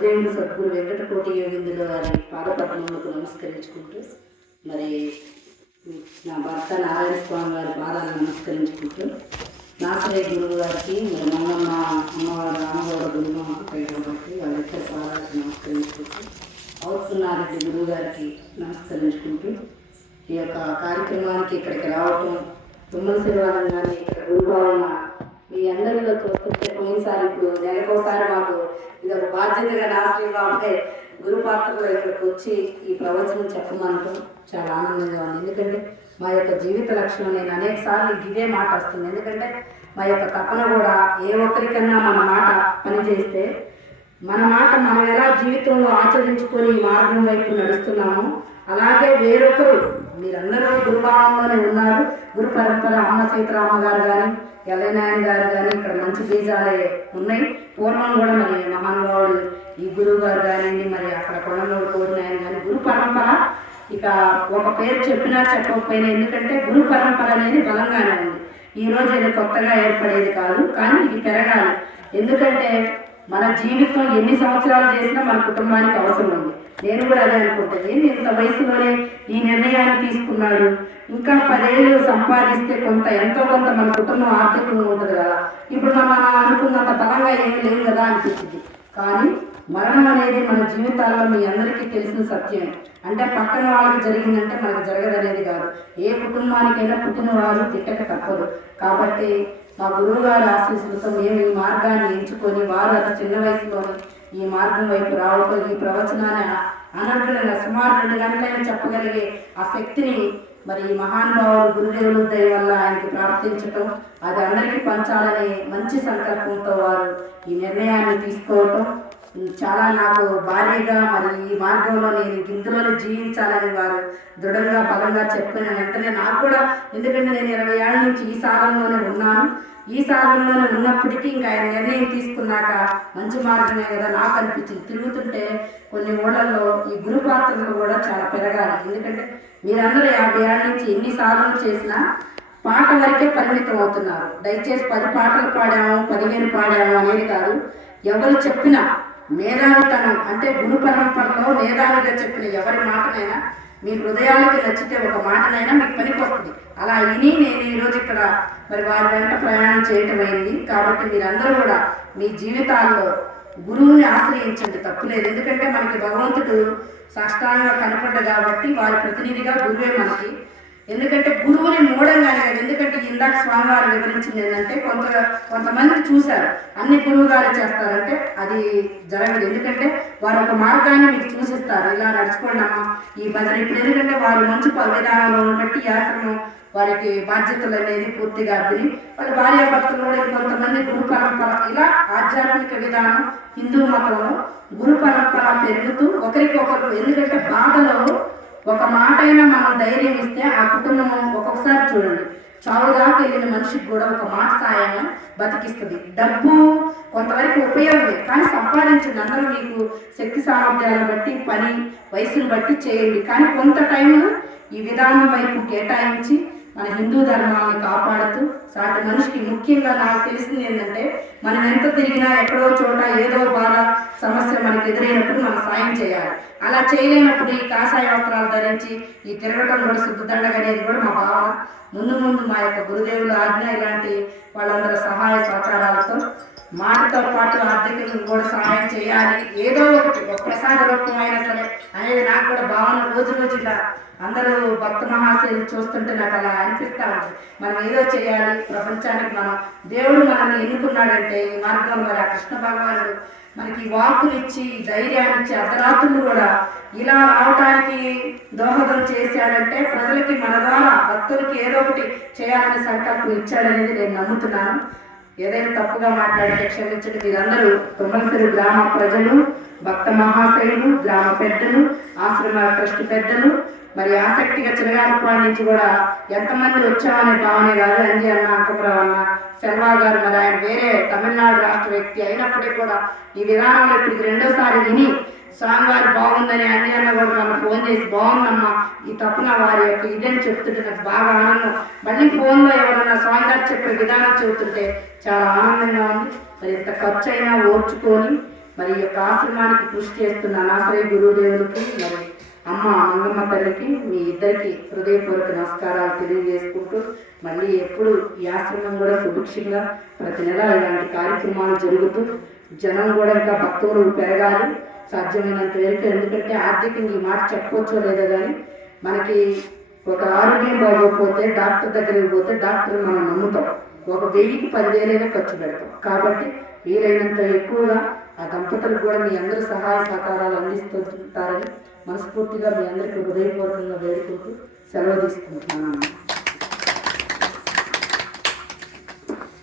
గురుదేవుడు సద్గురు వెంకటకోటి యోగిందుల వారి పాదపద్మములకు నమస్కరించుకుంటూ మరి నా భర్త నారాయణ స్వామి వారి పాదాలను నమస్కరించుకుంటూ నాసరే గురువు గారికి మరి మమ్మమ్మ అమ్మవారు అమ్మవారు గురువు అక్కయ్య కాబట్టి వాళ్ళిద్దరి పాదాలకు నమస్కరించుకుంటూ అవుతున్నారెడ్డి గురువు గారికి నమస్కరించుకుంటూ ఈ యొక్క కార్యక్రమానికి ఇక్కడికి రావటం తుమ్మల శివాలయంగానే ఇక్కడ గురుభావన మీ అందరిలో చూస్తుంటే పోయినసారి ఇప్పుడు నెలకోసారి మాకు ఇది ఒక బాధ్యతగా రాష్ట్రీయ ఉంటే గురు పాత్రలో ఇక్కడికి వచ్చి ఈ ప్రవచనం చెప్పమంటూ చాలా ఆనందంగా ఉంది. ఎందుకంటే మా యొక్క జీవిత లక్ష్యం నేను అనేక సార్లు ఇదే మాట వస్తుంది. ఎందుకంటే మా యొక్క తపన కూడా ఏ ఒక్కరికన్నా మన మాట పనిచేస్తే మన మాట మనం ఎలా జీవితంలో ఆచరించుకొని ఈ మార్గం వైపు నడుస్తున్నామో అలాగే వేరొకరు మీరందరూ గురుభావంలోనే ఉన్నారు. గురు పరంపర అమ్మ సీతారామ గారు కానీ ఎల్లనాయన గారు కానీ ఇక్కడ మంచి బీజాలే ఉన్నాయి. పూర్వం కూడా మరి మహానుభావుడు ఈ గురువు గారు కానివ్వండి మరి అక్కడ కొండలో కోరినాయన కానీ గురు పరంపర. ఇక ఒక పేరు చెప్పినా చెప్పకపోయినా ఎందుకంటే గురు పరంపర అనేది బలంగానే ఉంది. ఈ రోజు ఇది కొత్తగా ఏర్పడేది కాదు కానీ ఇది పెరగాలి. ఎందుకంటే మన జీవితం ఎన్ని సంవత్సరాలు చేసినా మన కుటుంబానికి అవసరం ఉంది. నేను కూడా అదే అనుకుంటాను ఏంటి ఇంత వయసులోనే ఈ నిర్ణయాన్ని తీసుకున్నాడు? ఇంకా పదేళ్ళు సంపాదిస్తే కొంత ఎంతో కొంత మన కుటుంబం ఆర్థికంగా ఉంటుంది కదా. ఇప్పుడు మనం అనుకున్నంత బలంగా ఏం లేదు కదా అనిపించింది కానీ మరణం అనేది మన జీవితాల్లో మీ అందరికీ తెలిసిన సత్యం. అంటే పక్కన వాళ్ళకి జరిగిందంటే మనకు జరగదనేది కాదు. ఏ కుటుంబానికైనా పుట్టిన వాళ్ళు తిట్టక తప్పదు. కాబట్టి మా గురువు గారి ఆశీస్సులతో మేము ఈ మార్గాన్ని ఎంచుకొని వారు అతి చిన్న వయసులోనే ఈ మార్గం వైపు రావటం ఈ ప్రవచనాన్ని అనర్గళంగా సుమారు రెండు గంటలైనా చెప్పగలిగే ఆ శక్తిని మరి ఈ మహానుభావులు గురుదేవులు దయ వల్ల ఆయనకి ప్రార్థించటం అది అందరికీ పంచాలనే మంచి సంకల్పంతో వారు ఈ నిర్ణయాన్ని తీసుకోవటం చాలా నాకు భారీగా మరి ఈ మార్గంలో నేను ఇందులోనే జీవించాలని వారు దృఢంగా బలంగా చెప్పిన వెంటనే నాకు కూడా ఎందుకంటే నేను ఇరవై ఏళ్ళ నుంచి ఈ సాధనలోనే ఉన్నాను. ఈ సాధనలోనే ఉన్నప్పటికీ ఇంకా ఆయన నిర్ణయం తీసుకున్నాక మంచి మార్గమే కదా నాకు అనిపించింది. తిరుగుతుంటే కొన్ని ఊళ్ళల్లో ఈ గురు పాత్రలు కూడా చాలా పెరగాలి. ఎందుకంటే మీరందరూ యాభై ఏళ్ళ నుంచి ఎన్ని సాధనలు చేసినా పాట వరకే పరిమితం అవుతున్నారు. దయచేసి పది పాటలు పాడాము పదిహేను పాడాము అనేది కాదు. ఎవరు చెప్పినా మేధావితనం అంటే గురు పరంపరలో మేధావిగా చెప్పిన ఎవరి మాటనైనా మీ హృదయాలకి నచ్చితే ఒక మాటనైనా మీకు పనికి వస్తుంది అలా విని నేను ఈరోజు ఇక్కడ మరి వారి వెంట ప్రయాణం చేయటం అయింది. కాబట్టి మీరందరూ కూడా మీ జీవితాల్లో గురువుని ఆశ్రయించండి. తప్పులేదు ఎందుకంటే మనకి భగవంతుడు సాష్టాంగంగా కనపడ్డ కాబట్టి వారి ప్రతినిధిగా గురువే మనకి. ఎందుకంటే గురువుని మూడంగానే కాదు. ఎందుకంటే ఇందాక స్వామివారు వివరించింది ఏంటంటే కొంత కొంతమంది చూశారు. అన్ని గురువు గారు చేస్తారంటే అది జరగదు. ఎందుకంటే వారు ఒక మార్గాన్ని మీకు చూసిస్తారు. ఇలా నడుచుకోండి ఈ భజన ఇప్పుడు ఎందుకంటే వారు మంచి ప- విధానంలో బట్టి ఈ వారికి బాధ్యతలు అనేది పూర్తిగా అర్థం వాళ్ళ భార్య భక్తులు కూడా కొంతమంది గురు పరంపర ఇలా ఆధ్యాత్మిక విధానం హిందూ మతంలో గురు పరంపర పెరుగుతూ ఒకరికొకరు ఎందుకంటే బాధలో ఒక మాట అయినా మనం ధైర్యం ఇస్తే ఆ కుటుంబం ఒక్కొక్కసారి చూడండి. చావు వెళ్ళిన మనిషికి కూడా ఒక మాట సాయం బతికిస్తుంది. డబ్బు కొంతవరకు ఉపయోగమే కానీ సంపాదించండి. అందరూ మీకు శక్తి సామర్థ్యాలను బట్టి పని వయసును బట్టి చేయండి. కానీ కొంత టైంను ఈ విధానం వైపు కేటాయించి మన హిందూ ధర్మాన్ని కాపాడుతూ సాటి మనిషికి ముఖ్యంగా నాకు తెలిసింది ఏంటంటే మనం ఎంత తిరిగినా ఎక్కడో చోట ఏదో ఎదురైనప్పుడు మనం సాయం చేయాలి. అలా చేయలేనప్పుడు ఈ కాషాయ వస్త్రాలు ధరించి ఈ తిరగటం కూడా శుద్ధదండగ అనేది కూడా మా భావన ముందు ముందు మా యొక్క గురుదేవుల ఆజ్ఞ ఇలాంటి వాళ్ళందరి సహాయ సహకారాలతో మాటతో పాటు ఆర్థికంగా కూడా సహాయం చేయాలి. ఏదో ఒకటి ఒక ప్రసాద రూపమైనా సరే. అనేది నాకు కూడా భావన రోజు రోజుగా అందరూ భక్త మహాశయులు చూస్తుంటే నాకు అలా అనిపిస్తా ఉంది. మనం ఏదో చేయాలి. ప్రపంచానికి మనం దేవుడు మనల్ని ఎన్నుకున్నాడంటే ఈ మార్గంలో మరి ఆ కృష్ణ భగవానుడు మనకి వాక్కునిచ్చి ధైర్యాన్ని ఇచ్చి అర్ధరాత్రులు కూడా ఇలా రావటానికి దోహదం చేశాడంటే ప్రజలకి మన ద్వారా భక్తులకి ఏదో ఒకటి చేయాలనే సంకల్పం ఇచ్చాడనేది నేను నమ్ముతున్నాను. ఏదైనా తప్పుగా మాట్లాడితే క్షమించండి. మీరందరూ తుమ్మలసిరి గ్రామ ప్రజలు భక్త మహాశయులు గ్రామ పెద్దలు ఆశ్రమ ట్రస్ట్ పెద్దలు మరి ఆసక్తిగా చిరగాలపాడు నుంచి కూడా ఎంతమంది వచ్చామనే భావనే కాదు అంజీ అన్న అంకపురం అన్న శర్మా గారు మరి ఆయన వేరే తమిళనాడు రాష్ట్ర వ్యక్తి అయినప్పటికీ కూడా ఈ విధానంలో ఇప్పుడు రెండోసారి విని స్వామివారు బాగుందని అన్ని అన్న కూడా చేసి బాగుందమ్మా. ఈ తప్పున వారి యొక్క ఇదని చెప్తుంటే నాకు బాగా ఆనందం. మళ్ళీ ఫోన్లో ఎవరన్నా స్వామివారు చెప్పే విధానం చెబుతుంటే చాలా ఆనందంగా ఉంది. మరి ఎంత ఖర్చు అయినా ఓర్చుకొని మరి ఈ యొక్క ఆశ్రమానికి కృషి చేస్తున్న అనాశ్రయ గురుదేవులకి మరి అమ్మ మంగమ్మ తల్లికి మీ ఇద్దరికి హృదయపూర్వక నమస్కారాలు తెలియజేసుకుంటూ మళ్ళీ ఎప్పుడు ఈ ఆశ్రమం కూడా సుభిక్షంగా ప్రతి నెల ఇలాంటి కార్యక్రమాలు జరుగుతూ జనం కూడా ఇంకా భక్తులు పెరగాలి. సాధ్యమైనంత వరకు. ఎందుకంటే ఆర్థికంగా ఈ మాట చెప్పుకోవచ్చో లేదో కానీ మనకి ఒక ఆరోగ్యం బాగోకపోతే డాక్టర్ దగ్గరికి పోతే డాక్టర్ మనం నమ్ముతాం. ఒక వెయ్యికి పదివేలైనా ఖర్చు పెడతాం. కాబట్టి వీలైనంత ఎక్కువగా ఆ దంపతులకు కూడా మీ అందరూ సహాయ సహకారాలు అందిస్తుంటారని మనస్ఫూర్తిగా మీ అందరికీ హృదయపూర్వకంగా వేడుకుంటూ సెలవు తీసుకుంటున్నాను.